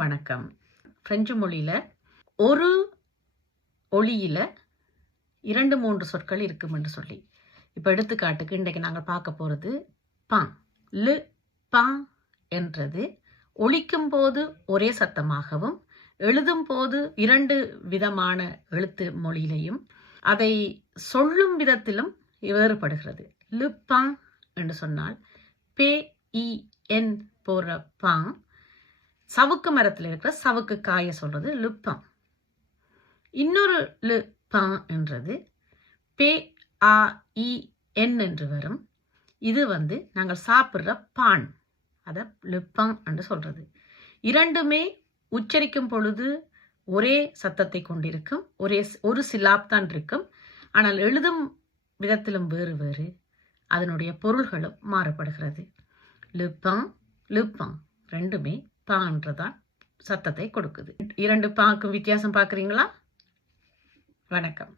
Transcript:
வணக்கம். பிரெஞ்சு மொழியில ஒரு ஒளியில 2-3 சொற்கள் இருக்கும் என்று சொல்லி. இப்போ எடுத்துக்காட்டுக்கு இன்றைக்கு நாங்கள் பார்க்க போகிறது பான். லு பான் என்றது ஒலிக்கும் போது ஒரே சத்தமாகவும் எழுதும் போது 2 விதமான எழுத்து மொழியிலையும் அதை சொல்லும் விதத்திலும் வேறுபடுகிறது. லு பான் என்று சொன்னால் PEN போற பான், சவுக்கு மரத்தில் இருக்கிற சவுக்கு காய சொல்றது லுப்பான். இன்னொரு லு பான் என்றது PAEN என்று வரும். இது நாங்கள் சாப்பிட்ற பான், அதை லுப்பான் என்று சொல்றது. இரண்டுமே உச்சரிக்கும் பொழுது ஒரே சத்தத்தை கொண்டிருக்கும், ஒரு சிலாப் தான் இருக்கும். ஆனால் எழுதும் விதத்திலும் வேறு வேறு, அதனுடைய பொருள்களும் மாறுபடுகிறது. லுப்பான் லுப்பான் ரெண்டுமே பான்றதான் சத்தத்தை கொடுக்குது. 2 பாக்கும் வித்தியாசம் பார்க்குறீங்களா? வணக்கம்.